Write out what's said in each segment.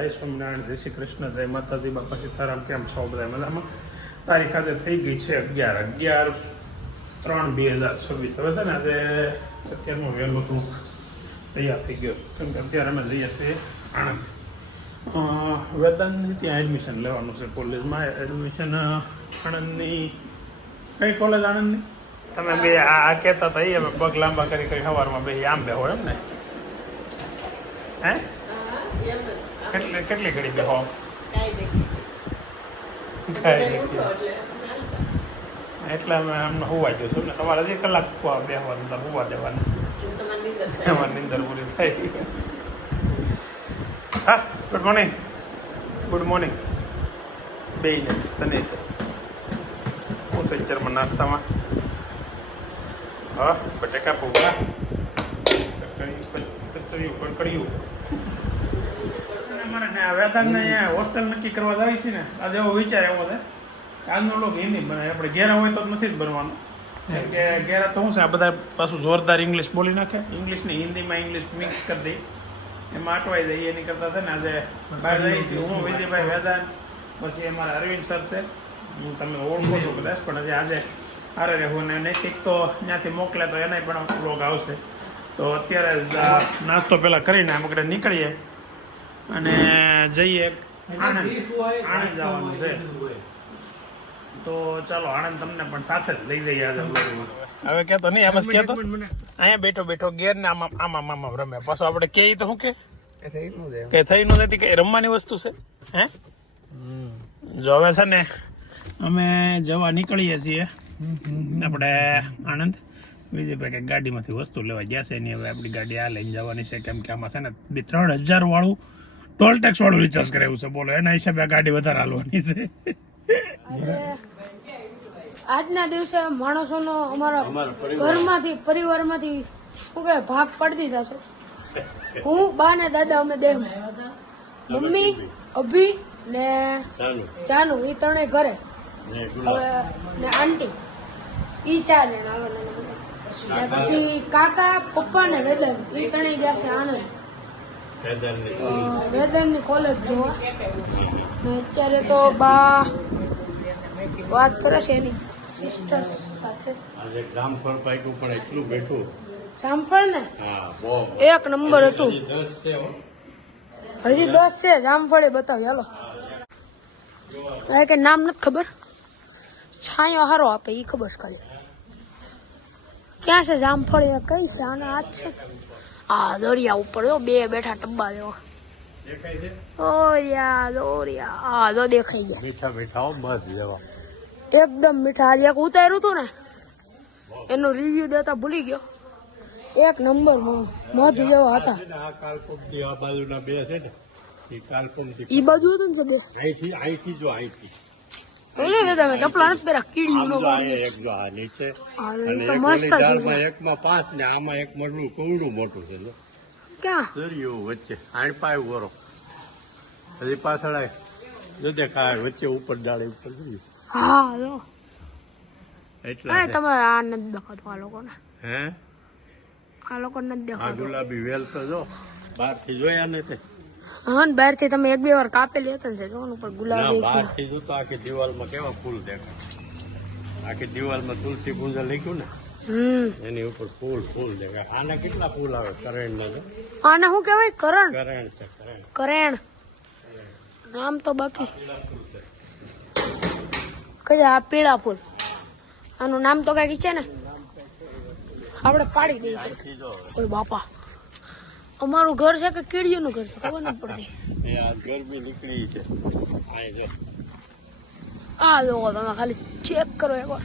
જય સ્વામિનારાયણ, જય શ્રી કૃષ્ણ, જય માતાજી, બાપા સીતારામ. કેમ છો બધા મજામાં? તારીખ આજે થઈ ગઈ છે 11/3/2026. હવે છે ને આજે અત્યારનું વહેલું ટૂંક તૈયાર થઈ ગયો, કેમ કે અત્યારે અમે જઈએ છીએ આણંદ. વેદાંતની ત્યાં એડમિશન લેવાનું છે કોલેજમાં. એડમિશન આણંદની કઈ કોલેજ? આણંદની તમે બે આ કહેતા હતા એ અમે પગ લાંબા કરી સવારમાં બે આમ બે હોય એમ ને? હે કેટલી ઘડી બેહો? એટલે અમે અમને હોવા દઉં છું ને તમારે હજી કલાક બેહવાનું તો હોવા દેવાના, એમાં નીંદર પૂરી થઈ. હા, ગુડ મોર્નિંગ. ગુડ મોર્નિંગ બે ને તને હું સેન્ચરમાં નાસ્તામાં હા બટેકા પૌવા કચરી ઉપર કર્યું. મારે ને વેદાંતને અહીંયા હોસ્ટેલ નક્કી કરવા જાય છે ને, આજે એવો વિચાર એવો છે આજનો લોકો હિન્દી બને. આપણે ઘેરા હોય તો નથી જ બનવાનું, કેમ કે ઘેરા તો શું છે આ બધા પાછું જોરદાર ઇંગ્લિશ બોલી નાખે, ઇંગ્લિશને હિન્દીમાં ઇંગ્લિશ મિક્સ કરી દઈ, એમાં અટવાઈ જાય. એની કરતાં છે ને આજે બહાર જઈએ છીએ હું, વિજયભાઈ, વેદાંત, પછી અમારા અરવિંદ સર છે, હું તમે ઓળખો છો કદાચ, પણ હજી આજે સારે રહેવું ને નૈતિક તો ત્યાંથી મોકલે તો એનાય પણ બ્લોગ આવશે. તો અત્યારે નાસ્તો પહેલાં કરીને આપણે નીકળીએ અને જઈએ આણંદ. આણંદ જવાનું છે તો ચાલો આણંદ તમને પણ સાથે જ લઈ જઈએ આજે. હવે કહેતો નહીં, આમ જ કહેતો અહીંયા બેઠો બેઠો ઘેર ને આમાં આમાં આમાં રમે. પાછું આપણે કહીએ તો શું કે થઈ નું નથી, કે રમવાની વસ્તુ છે. હે જો હવે છે ને અમે જવા નીકળીએ છીએ આપણે આણંદ. વિજયભાઈ કે ગાડીમાંથી વસ્તુ લેવા ગયા છે એની હવે આપણી ગાડી આ લઈને જવાની છે, કેમ કે આમાં છે ને 3000 વાળું ટોલ ટેક્સ વાળું રિચાર્જ કરાવ્યું છે. બોલો એના હિસાબે આ ગાડી વધારે હાલવાની છે. આજના દિવસે માણસોનો અમારા ઘરમાંથી પરિવારમાંથી શું કહેવાય ભાગ પડી દીધા છે. હું, બા ને દાદા, અમે દેહ, મમ્મી, અભી ને જાનુ, એ ત્રણેય ઘરે. હવે ને આંટી, ઈ 4 જણ આવે. ને પછી કાકા, પપ્પા ને વેદન, એ ત્રણેય ગયા છે આણંદ વેદનની કોલેજ જોવા. ને અત્યારે તો બા વાત કરે છે એની સિસ્ટર સાથે. જામફળ પાક્યું પણ એટલું બેઠું જામફળ ને હા બહુ એક નંબર હતું. હજી 10 છે જામફળે બતાવી. હાલો કે નામ નથી ખબર, છાંયો હારો આપે એ ખબર છે ખાલી. ક્યાં છે જામફળ? કઈ છે? આના હાથ છે આ દોરિયા ઉપર બે બેઠા ટબ્બા જેવા. દોરિયા હા જો દેખાઈ ગયા. મીઠા મીઠા મધ જેવા એકદમ મીઠા. આજે એક ઉતાર્યું હતું ને એનું રિવ્યુ દેતા ભૂલી ગયો. એક નંબર મધ જેવા હતા. આ કાલપંપી આ બાજુના બે છે ને એ કાલપંપી ઈ બાજુ હતું ને બે. અહીંથી જો અહીંથી બોલી કે તમે ચપલા નથી પહેરા, કીડી નો એક જો આ નીચે અને એક ઓલી ડાળમાં એકમાં 5 ને આમાં એક મોટું કવડું મોટું છે. ક્યાં દરિયો વચ્ચે આણ પાય વરો હજી પાછળ જો દેખાય વચ્ચે ઉપર ડાળે ઉપર દરિયો. હા જો એટલે તમે આ નથી દેખાતું આ લોકોને. હે આ લોકો નથી આ દેખાતું. ગુલાબી વેલ તો જો બહારથી જોયા ને તે હા ને બહાર થી તમે 1-2 વાર કાપેલી હતી ને જોવાનું પણ ગુલાબી. બહારથી જો તો આખી દિવાલમાં કેવા ફૂલ દેખાય. આખી દિવાલમાં તુલસી પૂંજા લખ્યું ને એની ઉપર ફૂલ દેખાય. આના કેટલા ફૂલ આવે કરેણ ના? આને શું કહેવાય? કરણ. કરેણ છે કરેણ. કરેણ નામ તો બાકી કઈ આ પીળા ફૂલ. આનું નામ તો કઈક છે ને, આપણે પાડી દઈએ. ઓય બાપા, અમારું ઘર છે કે કીડીઓનું ઘર છે ખબર નથી પડતી. એ આ ગરમી નીકળી છે. આ જો આ જો તમે ખાલી ચેક કરો એકવાર.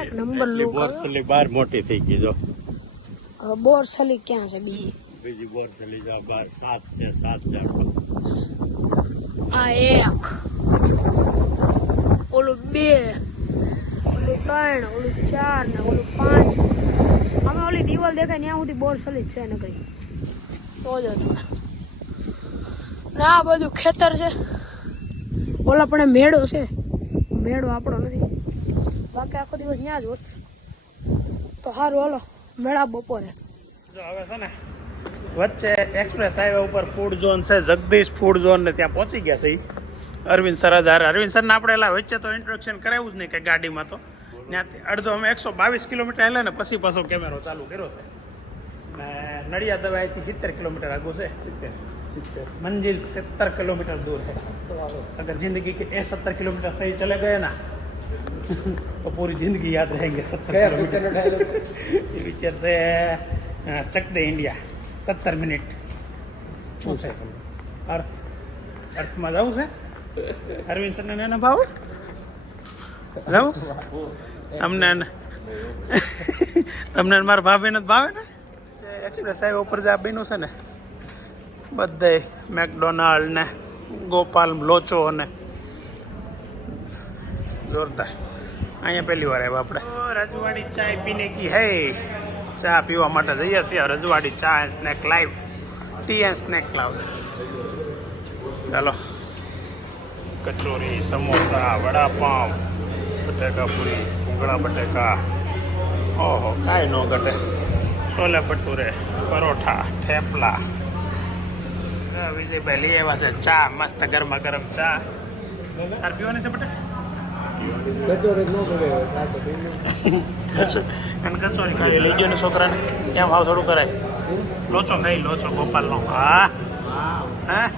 એક નંબર લુક. બોરસલી બાર મોટી થઈ ગઈ જો. હવે બોરસલી ક્યાં છે બીજી? બીજી બોરસલી જા બાર 7 છે 7 છે. આ 1, ઓલું 2, ઓલું 3, ઓલું 4 ને ઓલું 5. અમે ઓલી દિવાલ દેખાય ત્યાં સુધી બોરસલી જ છે ને કઈ તો જો તમે. ને આ બધું ખેતર છે. ઓલા પણ મેળો છે, મેળો આપણો નથી. બાકી આખો દિવસ ત્યાં જ હોત તો સારું. હાલો મેળા બપોરે. હવે છે ને વચ્ચે એક્સપ્રેસ હાઈવે ઉપર ફૂડ ઝોન છે, જગદીશ ફૂડ ઝોન ને ત્યાં પહોંચી ગયા છે ઈ. અરવિંદ સર જ હારે. અરવિંદ સરને આપણે એલા વચ્ચે તો ઇન્ટ્રોડક્શન કરાવ્યું જ નહીં કે ગાડીમાં તો ત્યાંથી અડધો અમે 122 કિલોમીટર હાલે ને પછી પાછો કેમેરો ચાલુ કર્યો છે. ને નડિયાદ હવે અહીંથી 70 કિલોમીટર આગું છે. 70 મંजिल 70 किलोमीटर दूर है. अगर जिंदगी के 70 किलोमीटर सही चले गए ना तो पूरी जिंदगी याद रहेंगे 70 किलोमीटर. ये पिक्चर से चक दे इंडिया 70 मिनट શું છે અર્થમાં જવું છે. અરવિંદ સરને ના ભાવ જવું તમને મારા ભાભીને ભાવે ને. એક્સપ્રેસ હાઈવે ઉપર જે આ બન્યું છે ને બધે મેકડોનાલ્ડ ને ગોપાલ લોચો ને જોરદાર. અહીંયા પહેલી વાર આવ્યા આપણે. રજવાડી ચાય પીને કી હે, ચા પીવા માટે જઈએ છીએ. રજવાડી ચા and snack live, tea and snack live. ચાલો, કચોરી, સમોસા, વડાપાઉં, બટેકા પૂરી, ભૂંગળા બટેકા, ઓહો કાંઈ ન ઘટે. છોલે ભટુરે, પરોઠા, થેપલા. વિજયભાઈ લઈ આવ્યા છે ચા, મસ્ત ગરમા ગરમ ચા. તાર પીવાની છે બટા? કચોરી ખાલી લઈ ગયો ને છોકરાને. ક્યાં ભાવ થોડું કરાય? લોચો ખાઈ, લોચો ગોપાલનો. હા હા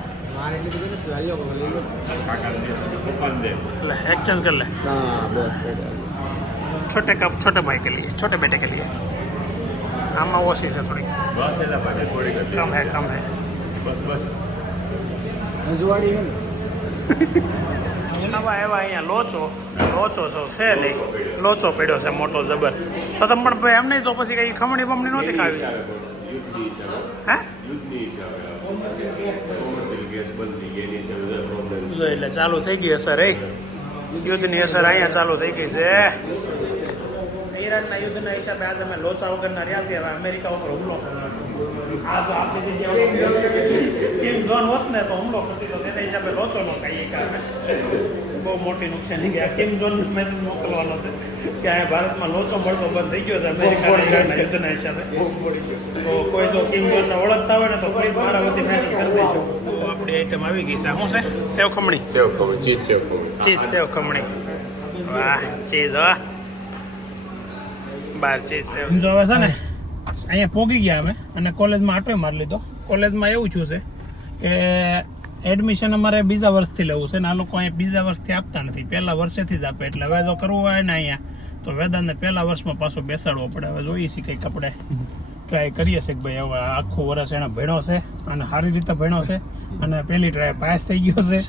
एक्सचेंज कर ले. छोटे कप छोटे भाई के लिए, छोटे बेटे के लिए. आमा वो सी से थोड़ी कम है, कम है. રજવાડી હે નવા એવા અહીંયા લોચો છો છે નહીં. લોચો પડ્યો છે મોટો જબર. તો તમે પણ ભાઈ એમ નહીં તો પછી કઈ ખમણી બમણી નહોતી ખાવી? હે એટલે ચાલુ થઈ ગઈ અસર. યુદ્ધની અસર અહીંયા ચાલુ થઈ ગઈ છે. ઈરાનના યુદ્ધના હિસાબે આજે અમે લોચા વગરના રહ્યા છીએ. હવે અમેરિકા ઉપર હુમલો કરવાનો. આ જો આપણી જગ્યાએ કિમ જોન હોત ને તો હુમલો કરતી, તો તેના હિસાબે લોચો ન ખાઈએ. કારણ બહુ મોટી નુકસાની ગયા. કિમ જોન મેસેજ મોકલવાનો છે કે અહીંયા ભારતમાં લોચો મળતો બંધ થઈ ગયો છે અમેરિકાના ઈરાનના યુદ્ધના હિસાબે. તો કોઈ જો કિમ જોનને ઓળખતા હોય ને તો પ્લીઝ મારા વતી મેસેજ કરી દેજો. આપણી આઈટમ આવી ગઈ છે. શું છે? સેવ ખમણી. ચીઝ સેવ ખમણી. વાહ, ચીઝ. વાહ, બાર ચીઝ સેવ. જો હવે છે ને અહીંયા પોગી ગયા અમે અને કોલેજમાં આટો મારી લીધો. કોલેજમાં એવું છું છે કે એડમિશન અમારે બીજા વર્ષથી લેવું છે ને આ લોકો અહીંયા બીજા વર્ષથી આપતા નથી, પહેલા વર્ષેથી જ આપે. એટલે હવે જો કરવું હોય ને અહીંયા તો વેદાંતને પહેલા વર્ષમાં પાછો બેસાડવો પડે. હવે જોઈએ છીએ કંઈક આપણે ટ્રાય કરીએ છીએ કે ભાઈ હવે આખું વર્ષ એણે ભણ્યો છે અને સારી રીતે ભણ્યો છે અને પહેલી ટ્રાય પાસ થઈ ગયો છે.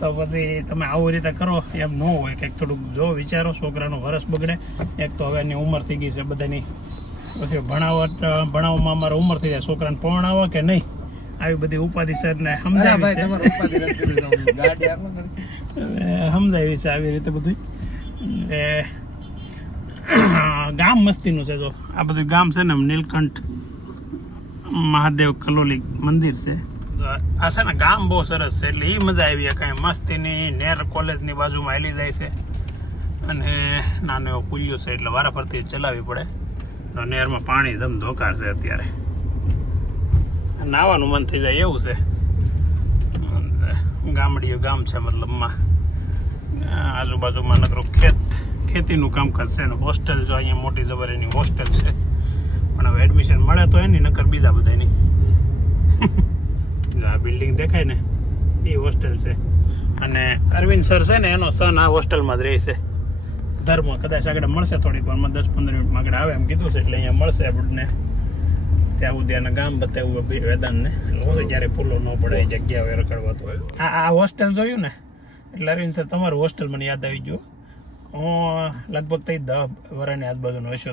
તો પછી તમે આવું રીતે કરો એમ ન હોય. કંઈક થોડુંક જો વિચારો, છોકરાનું વરસ બગડે. એક તો હવે એની ઉંમર થઈ ગઈ છે બધાની, પછી ભણાવવામાં અમારે ઉંમર થઈ જાય. છોકરાને પરણાવવા કે નહીં આવી બધી ઉપાધિ સરને સમજાવી છે. સમજાવી છે આવી રીતે બધું. ગામ મસ્તીનું છે. જો આ બધું ગામ છે ને નીલકંઠ મહાદેવ કલોલી મંદિર છે. આ છે ને ગામ બહુ સરસ છે. એટલે એ મજા આવી કાંઈ મસ્તીની. નેર કોલેજની બાજુમાં હાલી જાય છે અને નાનો એવો પુલિયો છે એટલે વારાફરતી ચલાવવી પડે. નેરમાં પાણી ધમધોકાર છે અત્યારે. નાવાનું મન થઈ જાય એવું છે. ગામડીયું ગામ છે મતલબમાં. આજુબાજુમાં નકરો ખેતીનું કામકાજ છે ને હોસ્ટેલ જો અહીંયા મોટી જબર એની હોસ્ટેલ છે. પણ હવે એડમિશન મળે તો એની નકર બીજા બધાની. આ બિલ્ડિંગ દેખાય ને એ હોસ્ટેલ છે. અને અરવિંદ સર છે ને એનો સન આ હોસ્ટેલમાં જ રહે છે. ધર્મ કદાચ આગળ મળશે થોડીક વારમાં, 10-15 મિનિટમાં આગળ આવે એમ કીધું છે. એટલે અહીંયા મળશે આપણને. ત્યાં ઉદ્યાના ગામ બતાવ્યું વેદાંતને. એટલે હું જ્યારે પૂલો ન પડે એ જગ્યાએ રખડવા તો. આ હોસ્ટેલ જોયું ને એટલે અરવિંદ સર તમારું હોસ્ટેલ મને યાદ આવી ગયું. હું લગભગ 10 વર્ષની આજુબાજુનો હશો.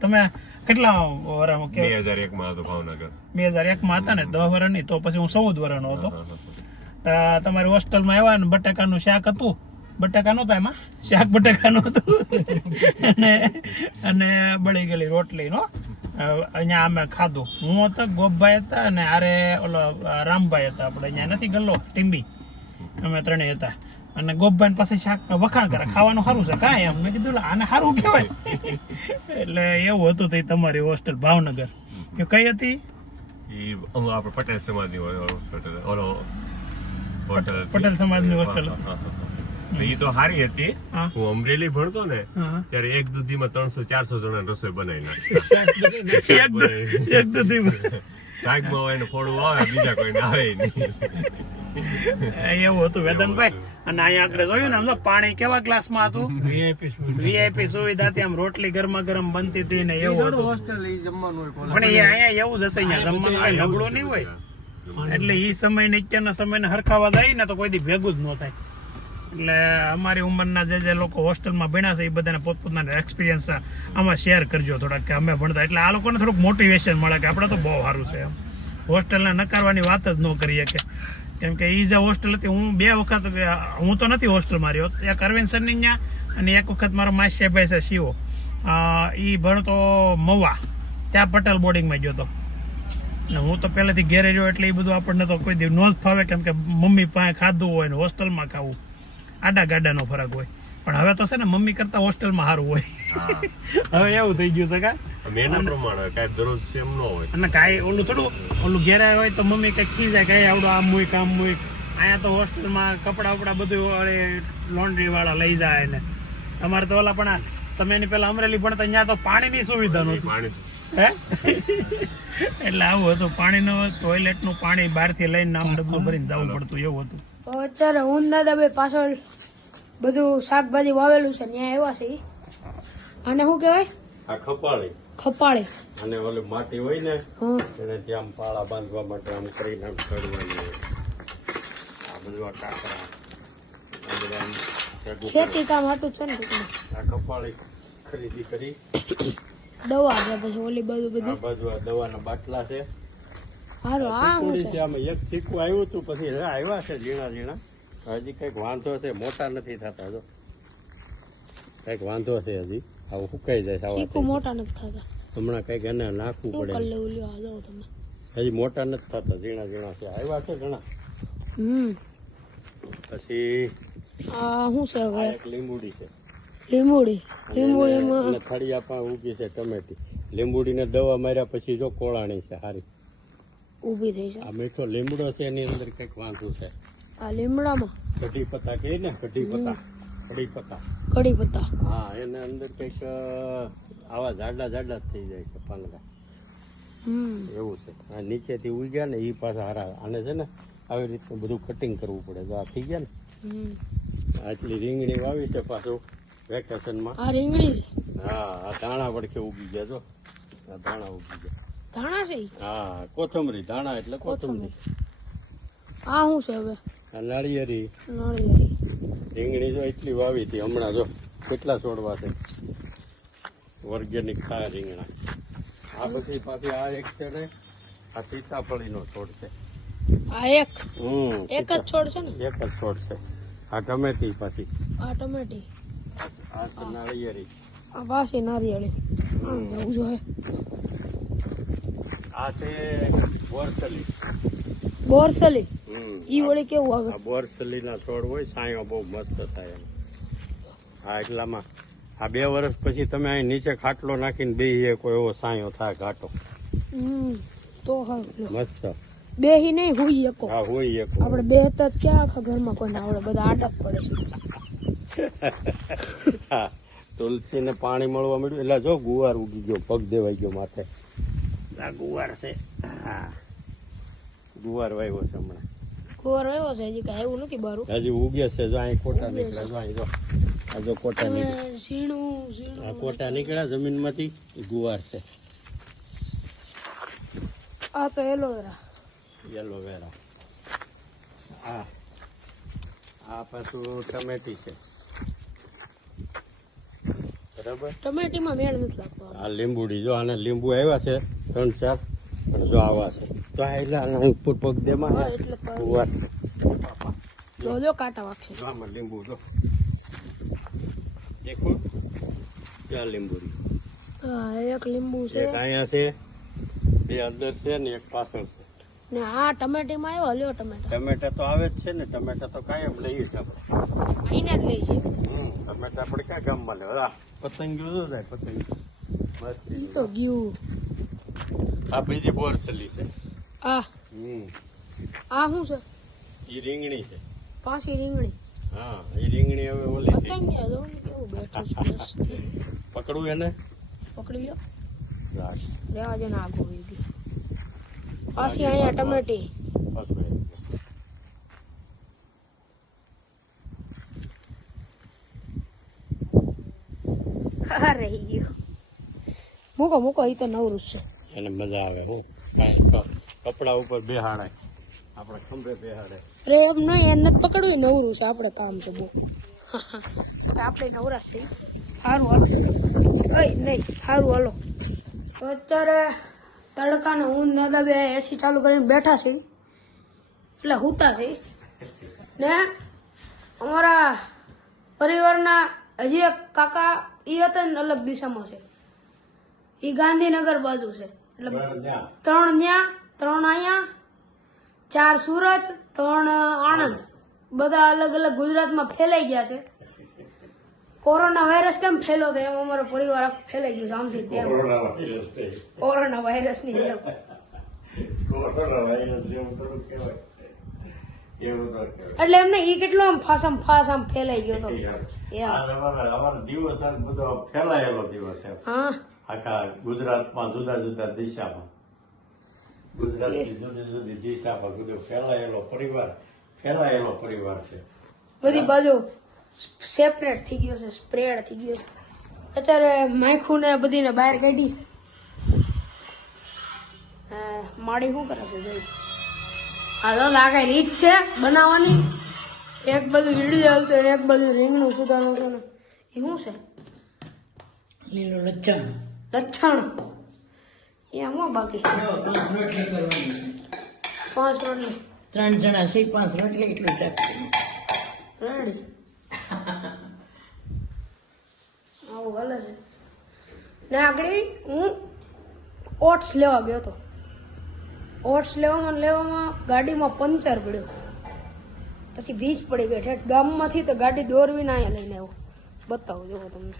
તમે કેટલા વર્ષ? 2001માં હતો ભાવનગર. 2001માં હતા ને 10 વર્ષની. તો પછી હું 14 વર્ષનો હતો. તમારી હોસ્ટેલમાં આવ્યા ને બટાકાનું શાક હતું. બટાકા નહોતા એમાં, શાક બટાકાનું હતું અને બળી ગયેલી રોટલી નો અહીંયા અમે ખાધું. હું હતો, ગોપભાઈ હતા અને આરે ઓલો રામભાઈ હતા. આપણે અહીંયા નથી ગલ્લો ટીમ્બી, અમે ત્રણેય હતા. અને ગોપભાઈ પાસે શાક વખાણ કરે ખાવાનું સારું છે કાંઈ એમ. મેં કીધું આને સારું કહેવાય. એટલે એવું હતું. તે તમારી હોસ્ટેલ ભાવનગર કઈ હતી? ઈ આપણે પટેલ સમાજની હોસ્ટેલ ઓલો હોટેલ પટેલ સમાજની હોસ્ટેલ. એ તો સારી હતી. હા. હું અમરેલી ભણતો ને હા. ત્યારે એક દૂધીમાં 300-400 જણા રસોઈ બનાવી નાખી. એક દૂધીમાં. શાકમાં હોય ને ફોડું આવે બીજા કોઈને આવે નહીં. એવું હતું વેદનભાઈ. અને અહીંયા આગળ જોયું ને આમ તો પાણી કેવા ગ્લાસમાં હતું, વીઆઈપી સુવિધાથી આમ રોટલી ગરમા ગરમ બનતી હતી ને એવું હતું. પણ એ અહીંયા એવું જ હશે, અહીંયા જમવાનું કઈ નબળું નહીં હોય. એટલે ઈ સમય ને અત્યારના સમયને હરખાવા જાય ને તો કોઈ દી ભેગું જ ન થાય. એટલે અમારી ઉંમરના જે લોકો હોસ્ટેલમાં ભણ્યા છે એ બધાને પોતપોતાના એક્સપિરિયન્સ આમાં શેર કરજો થોડાક, કે અમે ભણતા. એટલે આ લોકોને થોડુંક મોટિવેશન મળે કે આપણે તો બહુ સારું છે એમ. હોસ્ટેલને નકારવાની વાત જ ન કરીએ કે, કેમ કે એ જે હોસ્ટેલ હતી, હું 2 વખત, હું તો નથી હોસ્ટેલમાં રહ્યો, એક અરવિંદ સરની ત્યાં અને એક વખત મારો માસીભાઈ છે શિવો, એ ભણતો મવા, ત્યાં પટેલ બોર્ડિંગમાં ગયો હતો. અને હું તો પહેલેથી ઘેરે રહ્યો એટલે એ બધું આપણને તો કોઈ દી ન જ ફાવે, કેમ કે મમ્મી પાસે ખાધું હોય ને હોસ્ટેલમાં ખાવું આડા ગાડાનો ફરક હોય. પણ હવે તો છે ને મમ્મી કરતા હોસ્ટેલમાં સારું હોય. હવે એવું થઈ ગયું છે કા, એના પ્રમાણે કાંઈ દરરોજ સેમ ન હોય. અને કાંઈ ઓલું થોડું, ઓલું ઘેરે હોય તો મમ્મી કંઈક ખીજાય, કાંઈ આવડું આમ મૂક આમ મૂક. અહીંયા તો હોસ્ટેલમાં કપડા વપડા બધું લોન્ડ્રી વાળા લઈ જાય ને. અમારે તો ઓલા પણ તમે એની પેલા અમરેલી ભણતા ત્યાં તો પાણીની સુવિધા નહોતી. પાણી હે એટલે આવું હતું, પાણીનું ટોયલેટનું પાણી બહારથી લઈને આમ ડબલું ભરીને જવું પડતું, એવું હતું. તો અત્યારે હું ને દાદા ભાઈ પાછળ બધું શાકભાજી વાવેલું છે ત્યાં આવ્યા છે ઈ. આને શું કહેવાય? આ ખપાળી ખપાળી. અને ઓલી માટી હોય ને હા. એને ત્યાં પાળા બાંધવા માટે આમ કરીને આમ ચડવાની હોય. આ બધું આ કાંકરા, આ બધા આમ ભેગું કરે. ખેતી કામ હતું છે ને ટૂંકમાં. આ ખપાળી ખરીદી કરી. દવા છે પછી ઓલી બધું આ બધું. બાજુ આ દવાના બાટલા છે. હારું આ શું ચીકુડી છે? છે, આમાં એક ચીકુ આવ્યું હતું, પછી હવે આવ્યા છે ઝીણા ઝીણા. હજી કઈક વાંધો છે, મોટા નથી થતા. જો કઈક વાંધો છે હજી, આવું સુકાઈ જાય છે આવા ચીકુ થઈ. મોટા નથી થતા. હમણાં કઈક એને નાખવું શું પડે. કરી લેવું લ્યો આ જાઓ તમે. હજી મોટા નથી થતા, ઝીણા ઝીણા છે. આવ્યા છે ઘણા. પછી આ શું છે હવે? આ એક લીંબુડી છે. લીંબુડી. લીંબુડીમાં અને થળિયા પણ ઉગી છે ટમેટી. લીંબુડીને દવા માર્યા પછી જો કોળાણી છે સારી. ઊભી થઈ છે. આ મીઠો લીમડો છે, એની અંદર કઈક વાંધો છે. આ લીમડામાં કઢી પત્તા કહે ને, કઢી પત્તા, કઢી પત્તા. કડી પત્તા. હા, એના અંદર કઈક આવા જાડા જાડા જ થઈ જાય છે પાંદડા, એવું છે. આ નીચેથી ઉગ્યા ને એ પાછા હારા. આને છે ને આવી રીતનું બધું કટિંગ કરવું પડે. જો આ થઈ ગયા ને, આટલી રીંગણી વાવી છે પાછું વેકેશનમાં. આ રીંગણી છે. હા, આ ધાણા વડકે ઉગી ગયા. જો આ ધાણા ઉગી ગયા. ધાણા છે ઈ? હા, કોથમરી. ધાણા એટલે કોથમરી. આ શું છે હવે? આ નાળિયેરી. નાળિયેરી. રીંગણી જો એટલી વાવી હતી, હમણાં જો કેટલા છોડવા છે. ઓર્ગેનિક થાય રીંગણા. આ પછી પાછી આ એક છે ને, આ સીતાફળીનો છોડ છે. આ એક એક જ છોડ છે ને? એક જ છોડ છે. આ ટમેટી પાછી. આ ટમેટી. આ છે નાળિયેરી. આ પાછી નારિયેળી. આમ જવું જોઈએ. આ છે બોરસલી. બોરસલી. ઈ વળી કેવું આવે? આ બોરસલીના છોડ હોય, સાયો બહુ મસ્ત થાય એમ. આ એટલામાં આ 2 વર્ષ પછી તમે અહીં નીચે ખાટલો નાખીને બેહીએ, કોઈ એવો સાયો થાય ઘાટો. તો હારું. મસ્ત. બેહી નહીં હુઈ શકો. હા, હોય એક. આપણે બે હતા ક્યાં આખા ઘરમાં કોઈને આવડે, બધા આડા જ પડે છે. હા, તુલસીને પાણી મળવા મળ્યું એટલે જો ગુવાર ઉગી ગયો, પગ દેવાઈ ગયો માથે. આ ગુવાર છે. હા, ગુવાર વાવ્યો છે હમણાં. કુંવર આવ્યો છે હજી કાંઈ એવું નથી બારું. હજી ઉગે છે. જો અહીં કોટા નીકળ્યા. જો અહીં જો, આ જો કોટા નીકળ્યા. ઝીણું આ ઝીણું. કોટા નીકળ્યા જમીનમાંથી, એ ગુવાર છે. આ તો એલોવેરા. એલોવેરા. હા, આ પાછું ટમેટી છે. બરાબર. ટમેટીમાં મેળ નથી લાગતો. આ લીંબુડી. જો આને લીંબુ આવ્યા છે 3-4, પણ જો આવા છે. તો આ એટલે આના ઉપર પગ દેમાં હા, એટલે તો ગુવાર. જો કાંટા વાગશે. જો આમાં લીંબુ જો દેખો, ક્યાં લીંબુડી. હા, એક લીંબુ છે એક અહીંયા છે, 2 અંદર છે ને એક પાછળ છે. ને આ ટમેટીમાં આવ્યો. લ્યો ટમેટા. ટમેટા તો આવે જ છે ને. ટમેટા તો કાયમ લઈએ જ આપણે. અહીંને જ લઈ છે. ટમેટા આપણે ક્યાં ગામમાં લે. હા, પતંગિયું જો જાય, પતંગિયું મસ્ત. ઈ તો ગયું. આ બીજી બોરસલી છે. આ આ શું છે? એ રીંગણી છે. પાછી રીંગણી. હા, એ રીંગણી હવે ઓલી થઈ. પતંગિયા જો ને કેવું બેઠું છે મસ્ત. પકડવું એને પકડી લો. રાખ. રેવા જો ને આગળ વહી ગઈ. પાછી અહીંયા ટમેટી. પાછું એ. હા રહી ગયું. મૂકો મૂકો એ તો નવરું જ છે. એને મજા આવે હો. કપડા ઉપર બેહાડાય, આપણે ખંભે બેહાડાય. અરે એમ નહીં, એને નથી પકડવું, નવરું છે. આપણે કામ છે બહુ. આપણે નવરા છે. સારું હાલો. નહીં સારું હાલો. તો અત્યારે તડકાનો હું દાદા બે એસી ચાલુ કરીને બેઠા છે, એટલે હુતા છે. ને અમારા પરિવારના હજી એક કાકા એ હતા ને અલગ દિશામાં છે. એ ગાંધીનગર બાજુ છે. એટલે 3 ન્યા, 3 અહીંયા, 4 સુરત, 3 આણંદ. બધા અલગ અલગ ગુજરાતમાં ફેલાઈ ગયા છે. કોરોના વાયરસ કેમ ફેલો તો એમ અમારો પરિવાર આખો ફેલાઈ ગયો છે આમથી તેમ. કોરોના વાયરસ ની જેમ. એટલે એમને ઈ કેટલો આમ ફાસ આમ ફેલાઈ ગયો તો. દિવસ બધો ફેલાયેલો દિવસ છે. હા આખા ગુજરાતમાં જુદા જુદા દિશામાં, ગુજરાતની જુદી જુદી દિશામાં બધો ફેલાયેલો પરિવાર છે. બધી બાજુ સેપરેટ થઈ ગયો છે, સ્પ્રેડ થઈ ગયો છે. અત્યારે માખું ને બધીને બહાર કાઢી છે. માડી શું કરે છે જોઈ. હા તો લાગે રીત છે બનાવવાની. એક બાજુ વીડી આવતું અને એક બાજુ રીંગણું સુધારવું છે ને એ શું છે? લીલું લચ્છણ. લચ્છણ. એમાં બાકી 5 રોટલી કરવાની છે. 5 રોટલી. 3 જણા છે, 5 રોટલી એટલું ચાખશું. રેડી. આવું હાલે છે. ને આગળ હું ઓટ્સ લેવા ગયો હતો. ઓટ્સ લેવામાં ગાડીમાં પંચર પડ્યો. પછી ભીજ પડી ગઈ ઠેઠ ગામમાંથી, તો ગાડી દોરવીને અહીંયા લઈને આવ્યો. બતાવું જોવો તમને.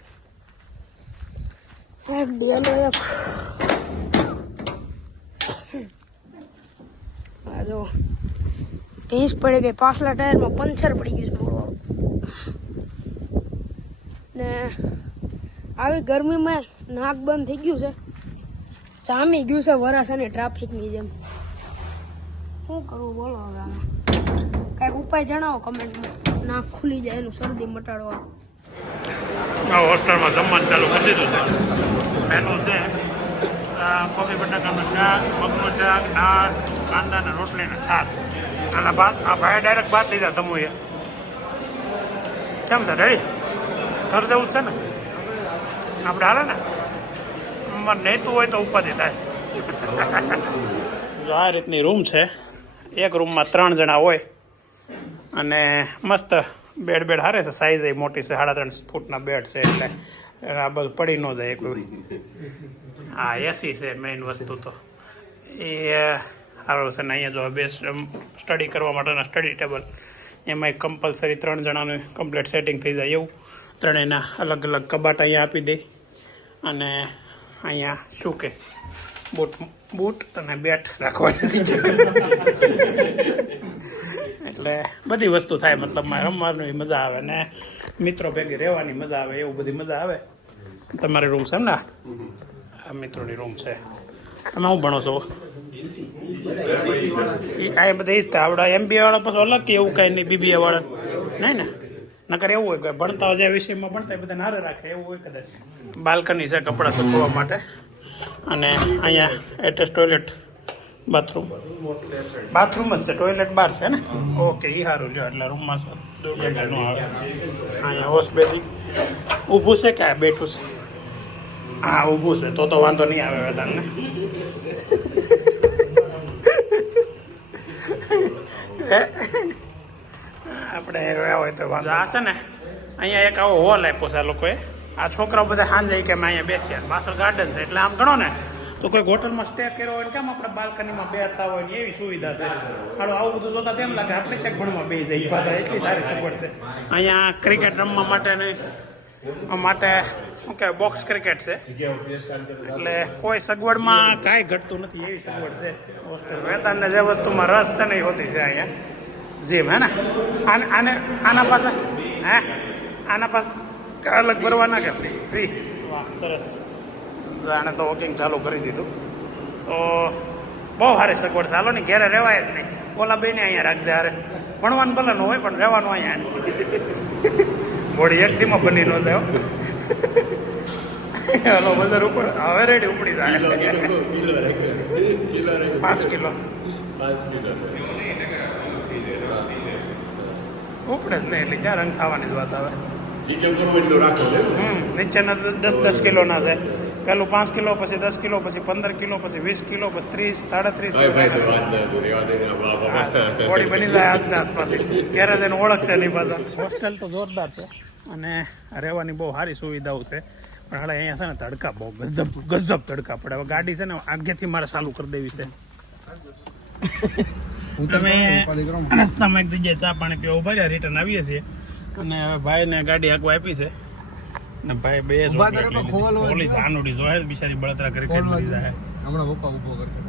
એક ડેલો એક. આ જો ભેંસ પડી ગઈ, પાછલા ટાયરમાં પંચર પડી ગયું છે મોડું. ને આવી ગરમીમાં નાક બંધ થઈ ગયું છે, જામી ગયું છે વરાસાની ટ્રાફિકની જેમ. શું કરવું બોલો હવે આમાં? કાંઈક ઉપાય જણાવો કમેન્ટમાં. નાક ખુલી જાય એનું શરદી મટાડવા. હોસ્ટેલમાં જમવાનું ચાલુ કરી દીધું છે. મેનુ છે કોફી બટાકાનું શાક, મગનું શાક, દાળ, કાંદાના રોટલી ને છાશ. અને ભાત. આ ભાઈ ડાયરેક્ટ ભાત લીધા તમુએ. કેમ છે રેડી? ઘર જવું છે ને આપણે? હાલે ને? મને નહીતું હોય તો ઉપાધિ થાય. જો આ રીતની રૂમ છે. એક રૂમમાં 3 જણા હોય અને મસ્ત બેડ હારે છે. સાઈઝ એ મોટી છે, 3.5 ફૂટના બેડ છે. એટલે આ બધું પડી ન જાય કોઈ. હા એસી છે મેઇન વસ્તુ તો એ સારું છે. ને અહીંયા જો બે સ્ટડી કરવા માટેના સ્ટડી ટેબલ, એમાં કમ્પલસરી 3 જણાનું કમ્પ્લીટ સેટિંગ થઈ જાય એવું. ત્રણેયના અલગ અલગ કબાટ અહીંયા આપી દે. અને અહીંયા શું કે બૂટ અને બેટ રાખવાની છે. એટલે બધી વસ્તુ થાય. મતલબ રમવાની મજા આવે ને મિત્રો ભેગી રહેવાની મજા આવે, એવું બધી મજા આવે. તમારી રૂમ છે એમ ને? આ મિત્રોની રૂમ છે. તમે શું ભણો છો? એ કાંઈ બધા એ જ થાય. આવડા MBA વાળા પછી અલગ કે એવું કાંઈ નહીં, BBA વાળા નહીં ને? નકર એવું હોય કે ભણતા જે વિષયમાં ભણતા એ બધા નારે રાખે એવું હોય કદાચ. બાલ્કની છે કપડાં સુકવવા માટે. અને અહીંયા એટેચ ટોયલેટ, બાથરૂમ જ છે. ટોયલેટ બહાર છે ને? ઓકે, એ સારું જો. એટલે રૂમમાં દુર્ગંધ ન આવે. અહીંયા વોશ બેસિંગ ઊભું છે કે બેઠું છે? હા ઊભું છે, તો વાંધો નહીં આવે વેદાંતને. આપણે રહ્યા હોય તો વાંધો. આ છે ને અહીંયા એક આવો હોલ આપ્યો છે આ લોકોએ. આ છોકરાઓ બધા સાંજે કે અમે અહીંયા બેસ્યા. પાછળ ગાર્ડન છે. એટલે આમ ગણો ને તો કોઈ હોટલમાં સ્ટે કર્યો હોય ને કેમ આપણે બાલ્કનીમાં બેસતા હોય ને એવી સુવિધા છે. હાલો આવું બધું જોતા તેમ લાગે આપણે ક્યાંક ભણવા બેસી જાય. પાછા એટલી સારી સગવડ છે. અહીંયા ક્રિકેટ રમવા માટેની માટે શું કહેવાય બોક્સ ક્રિકેટ છે, એટલે કોઈ સગવડમાં કાંઈ ઘટતું નથી એવી સગવડ છે હોસ્ટેલ. વેદાંતને જે વસ્તુમાં રસ છે ને એ હોતી છે અહીંયા જીમ, હે ને? આના પાસે હે આના પાસે અલગ ભરવાના કે ફ્રી? વાહ સરસ, આને તો વોકિંગ ચાલુ કરી દીધું. તો બહુ સારી સગવડ છે. હાલો ને ઘેરે રહેવાય જ નહીં. ઓલા બેને અહીંયા રાખજે, હારે ભણવાનું ભલે ન હોય પણ રહેવાનું અહીંયા. બોડી એક દીમાં બની ન જાય. હલો બજાર ઉપર હવે રેડી ઉપડી જાય 5 કિલો ઉપડે જ નહીં, એટલે ક્યાં રંગ થવાની જ વાત આવે. નીચેના 10-10 કિલોના છે. પેલું 5 કિલો, પછી 10 કિલો, પછી 15 કિલો, પછી 20 કિલો, પછી 30-37 બોડી બની જાય આજના આસપાસ. ક્યારે તેને ઓળખશે નહીં પાછા. હોસ્ટેલ તો જોરદાર છે અને રહેવાની બહુ સારી સુવિધાઓ છે, પણ હાલે અહીંયા છે ને તડકા બહુ ગજબ તડકા પડે. હવે ગાડી છે ને આગેથી મારે ચાલુ કરી દેવી છે. તમે રસ્તામાં એક જગ્યાએ ચા પાણી પીવા ઉભા રહ્યા, રિટર્ન આવીએ છીએ અને હવે ભાઈને ગાડી આગવા આપી છે ને ભાઈ બે પોલીસ આનુડી જોહે બિચારી બળતરા કરી કેટલી જાય. હમણાં પપ્પા ઉભો કરશે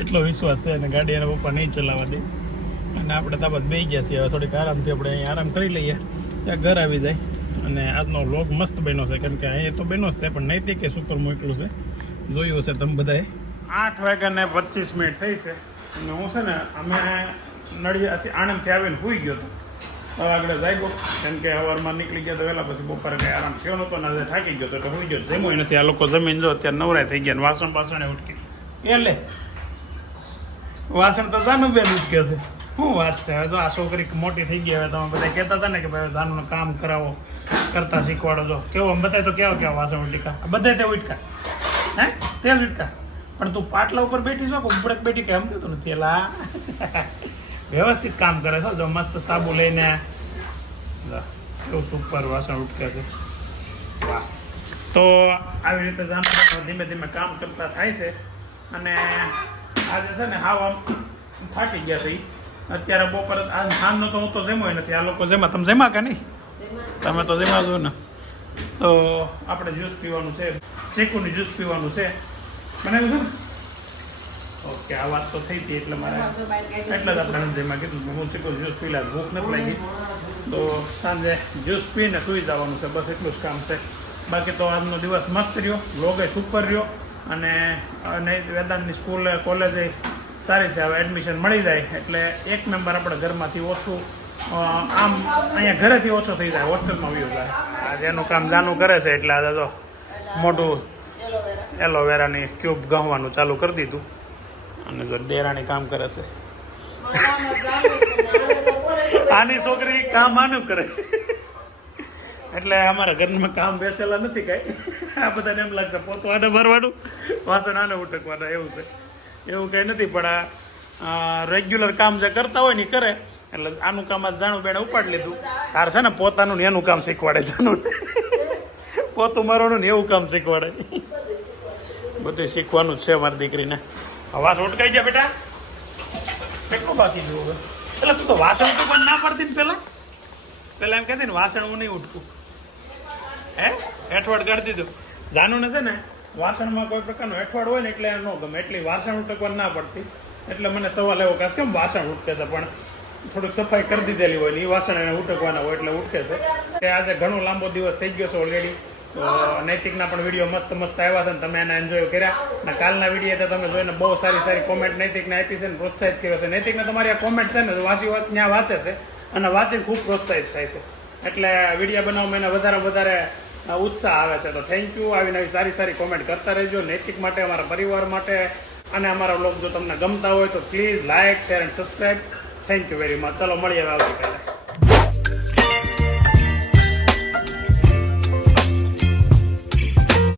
એટલો વિશ્વાસ છે અને ગાડી એના પપ્પા નહીં ચલાવવા દે. અને આપણે તાબત બેસી ગયા છીએ. હવે થોડીક આરામથી આપણે અહીંયા આરામ કરી લઈએ, ત્યાં ઘર આવી જાય. અને આજનો વ્લોગ મસ્ત બન્યો છે, કેમ કે અહીંયા તો બન્યો જ છે પણ નૈતિકે સુપર મોકલું છે, જોયું હશે તમે બધાએ. 8:25 થઈ છે અને હું છે ને અમે નડિયાદથી આણંદથી આવીને સૂઈ ગયો હતો. હવે આગળ જાગ્યો કેમ કે સવારમાં નીકળી ગયા તો વહેલા, પછી બપોરે કંઈ આરામ થયો નહોતો ને આજે થાકી ગયો તો સૂઈ ગયો. જમ્યો નથી. આ લોકો જમીન જો અત્યારે નવરાય થઈ ગયા. વાસણ ઉઠકી એટલે વાસણ તો જાનું બેન ઉઠકે છે. શું વાત છે? હવે જો આ છોકરી મોટી થઈ ગઈ. હવે તમે બધા કહેતા હતા ને કે ભાઈ જાનું કામ કરાવો, કરતા શીખવાડો. જો કેવો બધાય તો કેવા વાસણ ઉઠકા બધા તે ઉઠકા હે તે જ ઉઠકા. પણ તું પાટલા ઉપર બેઠી છો કે ઉપડક બેઠી કે સમજતો નથી. એલા વ્યવસ્થિત કામ કરે છે. જો મસ્ત સાબુ લઈને કેવું સુપર વાસણ ઉઠકે છે. વાહ. તો આવી રીતે જાણવાનું ધીમે ધીમે કામ કરતા થાય છે. અને આજે છે ને હાવ આમ થાકી ગયા છે. અત્યારે બપોર સાંજનો તો હું તો જમ્યો નથી. આ લોકો જમા. તમે જમા કે નહીં? તમે તો જમા છો ને. તો આપણે જ્યુસ પીવાનું છે, ચીકુની જ્યુસ પીવાનું છે. બનાવ્યું છે ને? ઓકે, આ વાત તો થઈ હતી એટલે મારે એટલે જ આપણે જેમાં કીધું હું ચીકુ જ્યુસ પી લે, ભૂખ નથી લાગી. તો સાંજે જ્યુસ પીને સૂઈ જવાનું છે, બસ એટલું જ કામ છે. બાકી તો આજનો દિવસ મસ્ત રહ્યો, વ્લોગ સુપર રહ્યો. અને વેદાંતની સ્કૂલ કોલેજ સારી છે. હવે એડમિશન મળી જાય એટલે એક મેમ્બર આપણે ઘરમાંથી ઓછું, આમ અહીંયા ઘરેથી ઓછો થઈ જાય, હોસ્ટેલમાં વ્યૂ જાય. આજે એનું કામ જાનું કરે છે એટલે આજે તો મોટું એલોવેરાની ક્યુબ ગહવાનું ચાલુ કરી દીધું. અને જો દેરાણી કામ કરે છે. આની છોકરી કામ આનું કરે એટલે અમારા ઘરમાં કામ બેસેલા નથી કાંઈ. આ બધાને એમ લાગશે પોતું આને ભરવાનું, વાસણ આને ઉટકવાના, એવું છે. એવું કંઈ નથી. પણ આ રેગ્યુલર કામ જે કરતા હોય ને એ કરે. એટલે આનું કામ આજ જાણું બેને ઉપાડી લીધું. તાર છે ને પોતાનું ને એનું કામ શીખવાડે. જાણું પોતું મારવાનું ને એવું કામ શીખવાડે. બધું શીખવાનું જ છે મારી દીકરીને. વાસણ ઉટકાઈ ગયા બેટા? કેટલું બાકી જોવું? એટલે તું તો વાસણ ઉટકવા ના પડતી ને પેલા એમ કહેતી ને વાસણ હું નહીં ઉઠકું. હે હેઠવાડ કરી દીધું. જાનુને છે ને વાસણમાં કોઈ પ્રકારનો હેઠવાડ હોય ને એટલે ન ગમે, એટલી વાસણ ઉટકવા ના પડતી. એટલે મને સવાલ એવો કે કેમ વાસણ ઉઠકે છે, પણ થોડુંક સફાઈ કરી દીધેલી હોય ને એ વાસણ એને ઉટકવાના હોય એટલે ઉઠકે છે. કે આજે ઘણો લાંબો દિવસ થઈ ગયો છે ઓલરેડી. તો નૈતિકના પણ વિડીયો મસ્ત આવ્યા છે ને તમે એને એન્જોય કર્યા. અને કાલના વિડીયો તો તમે જોઈને બહુ સારી કોમેન્ટ નૈતિકને આપી છે ને પ્રોત્સાહિત કર્યો છે. નૈતિકને તમારી આ કોમેન્ટ છે ને વાંચી ત્યાં વાંચે છે અને વાંચીને ખૂબ પ્રોત્સાહિત થાય છે. એટલે વિડીયો બનાવવામાં એને વધારે ઉત્સાહ આવે છે. તો થેન્ક યુ. આવી નવી સારી કોમેન્ટ કરતા રહેજો નૈતિક માટે, અમારા પરિવાર માટે. અને અમારા વ્લોગ જો તમને ગમતા હોય તો please like, share and subscribe. Thank you very much. ચલો મળીએ હવે આવતીકાલે.